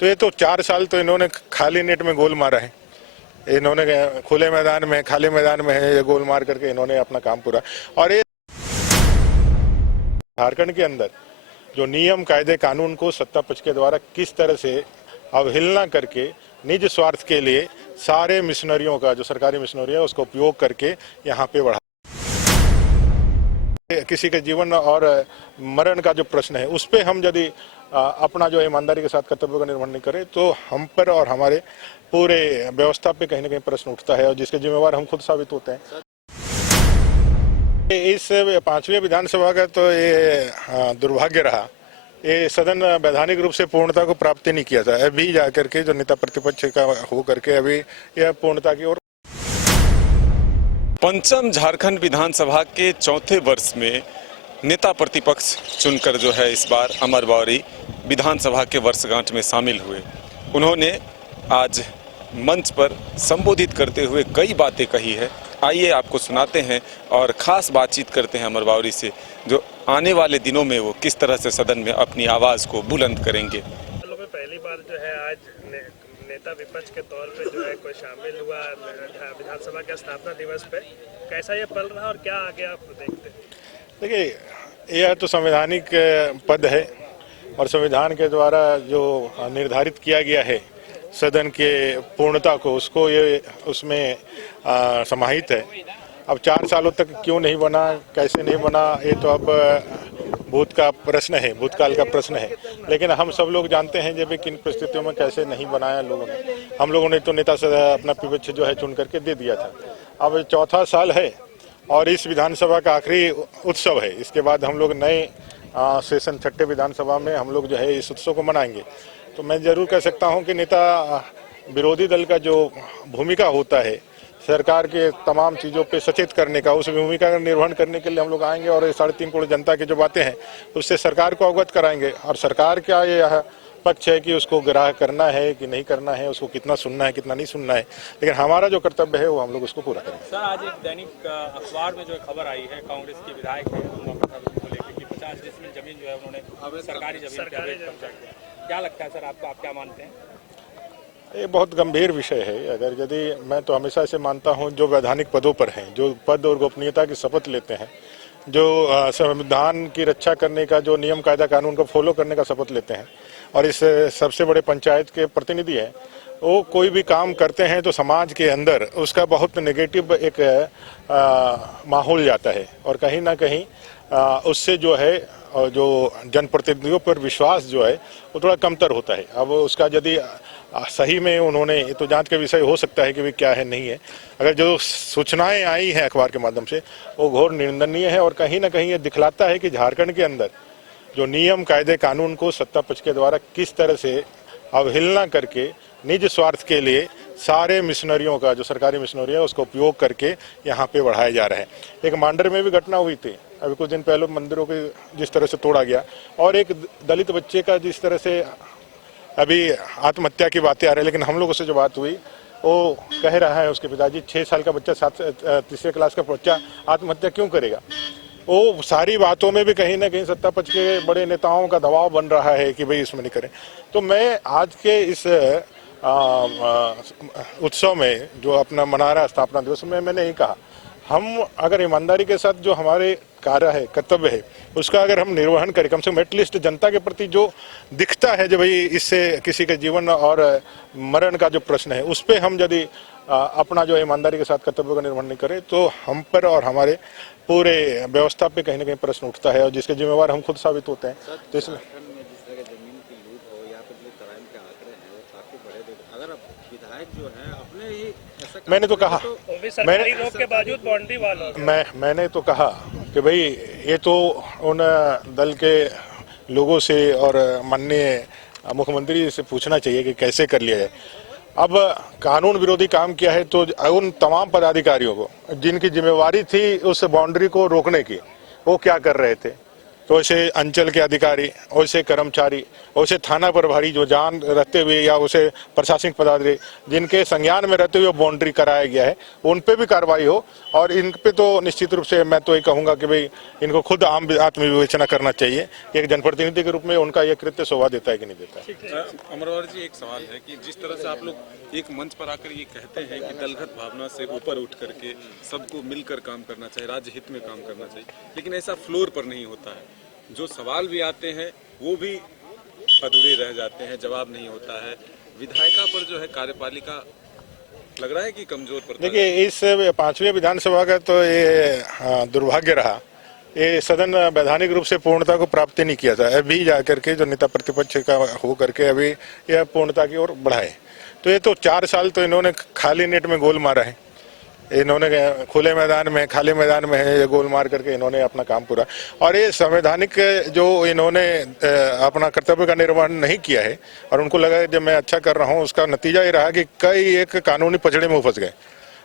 तो ये तो 4 साल तो इन्होंने खाली नेट में गोल मारा है। इन्होंने खुले मैदान में, खाली मैदान में है, ये गोल मार करके इन्होंने अपना काम पूरा। और ये झारखंड के अंदर जो नियम, कायदे, कानून को सत्ता पक्ष के द्वारा किस तरह से अवहेलना करके निज स्वार्थ के लिए सारे मिशनरियों का, जो सरकारी मिशनरी है, उसका उपयोग करके यहाँ पे बढ़ा। किसी के जीवन और मरण का जो प्रश्न है, उस पे हम यदि अपना जो ईमानदारी के साथ कर्तव्य का निर्वहन नहीं करें तो हम पर और हमारे पूरे व्यवस्था पे कहीं ना कहीं प्रश्न उठता है, और जिसके जिम्मेवार हम खुद साबित होते हैं। इस 5वीं विधानसभा का तो ये दुर्भाग्य रहा, ये सदन वैधानिक रूप से पूर्णता को प्राप्त नहीं किया था। अभी जाकर के जो नेता प्रतिपक्ष का हो करके अभी यह पूर्णता की ओर। पंचम झारखंड विधानसभा के चौथे वर्ष में नेता प्रतिपक्ष चुनकर जो है इस बार अमर बावरी विधानसभा के वर्षगांठ में शामिल हुए। उन्होंने आज मंच पर संबोधित करते हुए कई बातें कही है। आइए आपको सुनाते हैं और खास बातचीत करते हैं अमर बावरी से, जो आने वाले दिनों में वो किस तरह से सदन में अपनी आवाज को बुलंद करेंगे। पहली बार जो है आज नेता विपक्ष के तौर पे जो है कोई शामिल हुआ विधानसभा के स्थापना दिवस पे, कैसा ये पल रहा और क्या आगे आप देखते हैं? देखिए, यह तो संवैधानिक पद है और संविधान के द्वारा जो निर्धारित किया गया है सदन के पूर्णता को, उसको ये उसमें समाहित है। अब 4 सालों तक क्यों नहीं बना, कैसे नहीं बना, ये तो अब भूत का प्रश्न है, भूतकाल का प्रश्न है। लेकिन हम सब लोग जानते हैं जब किन परिस्थितियों में कैसे नहीं बनाया लोगों ने। हम लोगों ने तो नेता से अपना विपक्ष जो है चुन करके दे दिया था। अब 4था साल है और इस विधानसभा का आखिरी उत्सव है। इसके बाद हम लोग नए सेशन 6ठे विधानसभा में हम लोग जो है इस उत्सव को मनाएंगे। तो मैं जरूर कह सकता हूं कि नेता विरोधी दल का जो भूमिका होता है सरकार के तमाम चीज़ों पे सचेत करने का, उस भूमिका का निर्वहन करने के लिए हम लोग आएंगे और 3.5 करोड़ जनता की जो बातें हैं उससे सरकार को अवगत कराएंगे। और सरकार का ये पक्ष है कि उसको ग्राह्य करना है कि नहीं करना है, उसको कितना सुनना है कितना नहीं सुनना है, लेकिन हमारा जो कर्तव्य है वो हम लोग उसको पूरा करेंगे। सर, आज एक दैनिक अखबार में जो खबर आई है, कांग्रेस के विधायक है को लेकर कि 50 डिसमिल जमीन जो है उन्होंने सरकारी जमीन पे कब्जा किया। क्या लगता है सर आपको, आप क्या मानते हैं? ये बहुत गंभीर विषय है। अगर यदि मैं तो हमेशा से मानता हूं जो वैधानिक पदों पर हैं, जो पद और गोपनीयता की शपथ लेते हैं, जो संविधान की रक्षा करने का, जो नियम, कायदा, कानून को फॉलो करने का शपथ लेते हैं और इस सबसे बड़े पंचायत के प्रतिनिधि हैं, वो कोई भी काम करते हैं तो समाज के अंदर उसका बहुत नेगेटिव एक माहौल जाता है और कहीं ना कहीं उससे जो है जो जनप्रतिनिधियों पर विश्वास जो है वो थोड़ा कमतर होता है। अब उसका यदि सही में उन्होंने, ये तो जांच का विषय हो सकता है कि भी क्या है नहीं है, अगर जो सूचनाएं आई हैं अखबार के माध्यम से वो घोर निंदनीय है और कहीं ना कहीं ये दिखलाता है कि झारखंड के अंदर जो नियम, कायदे, कानून को सत्ता पक्ष के द्वारा किस तरह से अवहेलना करके निज स्वार्थ के लिए सारे मिशनरियों का, जो सरकारी मिशनरी है, उसका उपयोग करके यहाँ पे बढ़ाया जा रहा है। एक मांडर में भी घटना हुई थी अभी कुछ दिन पहले, मंदिरों के जिस तरह से तोड़ा गया, और एक दलित बच्चे का जिस तरह से अभी आत्महत्या की बातें आ रही है। लेकिन हम लोगों से जो बात हुई वो कह रहा है उसके पिताजी 6 साल का बच्चा, 3री क्लास का बच्चा आत्महत्या क्यों करेगा। वो सारी बातों में भी कहीं ना कहीं सत्ता पक्ष के बड़े नेताओं का दबाव बन रहा है कि भाई इसमें नहीं करें। तो मैं आज के इस उत्सव में जो अपना मना रहा स्थापना दिवस में, मैंने यही कहा, हम अगर ईमानदारी के साथ जो हमारे कार्य है, कर्तव्य है, उसका अगर हम निर्वहन करें, कम से कम एटलीस्ट जनता के प्रति जो दिखता है जो भाई इससे किसी के जीवन और मरण का जो प्रश्न है, उस पे हम यदि अपना जो ईमानदारी के साथ कर्तव्य का निर्वहन नहीं करें तो हम पर और हमारे पूरे व्यवस्था पे कहीं ना कहीं प्रश्न उठता है, और जिसके जिम्मेवार हम खुद साबित होते हैं। तो इसलिए मैंने तो कहा, मैंने तो कहा कि भाई ये तो उन दल के लोगों से और माननीय मुख्यमंत्री से पूछना चाहिए कि कैसे कर लिया जाए। अब कानून विरोधी काम किया है तो उन तमाम पदाधिकारियों को जिनकी जिम्मेवारी थी उस बाउंड्री को रोकने की, वो क्या कर रहे थे। तो वैसे अंचल के अधिकारी, वैसे कर्मचारी, वैसे थाना प्रभारी जो जान रहते हुए या उसे प्रशासनिक पदाधिकारी जिनके संज्ञान में रहते हुए बाउंड्री कराया गया है, उन पे भी कार्रवाई हो। और इन पे तो निश्चित रूप से मैं तो ये कहूँगा कि भाई इनको खुद आत्मविवेचना करना चाहिए कि एक जनप्रतिनिधि के रूप में उनका ये कृत्य शोभा देता है कि नहीं देता है। अमरवार जी, एक सवाल है कि जिस तरह से आप लोग एक मंच पर आकर ये कहते हैं कि दलगत भावना से ऊपर उठ करके सबको मिलकर काम करना चाहिए, राज्य हित में काम करना चाहिए, लेकिन ऐसा फ्लोर पर नहीं होता है। जो सवाल भी आते हैं वो भी अधूरे रह जाते हैं, जवाब नहीं होता है। विधायिका पर जो है कार्यपालिका लग रहा है कि कमजोर पड़ता है। देखिए, इस 5वीं विधानसभा का तो ये दुर्भाग्य रहा, ये सदन वैधानिक रूप से पूर्णता को प्राप्त नहीं किया था। अभी जाकर के जो नेता प्रतिपक्ष का हो करके अभी यह पूर्णता की ओर बढ़ा है। तो ये तो 4 साल तो इन्होंने खाली नेट में गोल मारा है, इन्होंने खुले मैदान में, खाली मैदान में है ये गोल मार करके इन्होंने अपना काम पूरा। और ये संवैधानिक जो इन्होंने अपना कर्तव्य का निर्वहन नहीं किया है और उनको लगा जब मैं अच्छा कर रहा हूँ, उसका नतीजा ये रहा कि कई एक कानूनी पचड़े में फंस गए।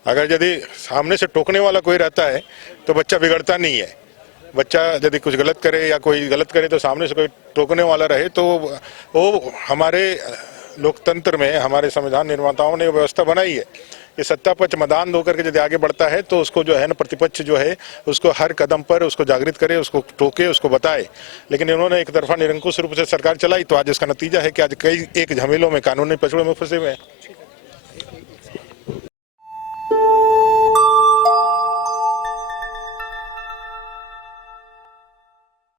अगर यदि सामने से टोकने वाला कोई रहता है तो बच्चा बिगड़ता नहीं है। बच्चा यदि कुछ गलत करे या कोई गलत करे तो सामने से कोई टोकने वाला रहे तो वो हमारे लोकतंत्र में, हमारे संविधान निर्माताओं ने व्यवस्था बनाई है कि सत्ता पक्ष मतदान दो करके यदि आगे बढ़ता है तो उसको जो है ना प्रतिपक्ष जो है उसको हर कदम पर उसको जागृत करे, उसको टोके, उसको बताए। लेकिन इन्होंने एक तरफा निरंकुश रूप से सरकार चलाई तो आज इसका नतीजा है कि आज कई एक झमेलों में, कानूनी पचड़ों में फंसे हुए हैं।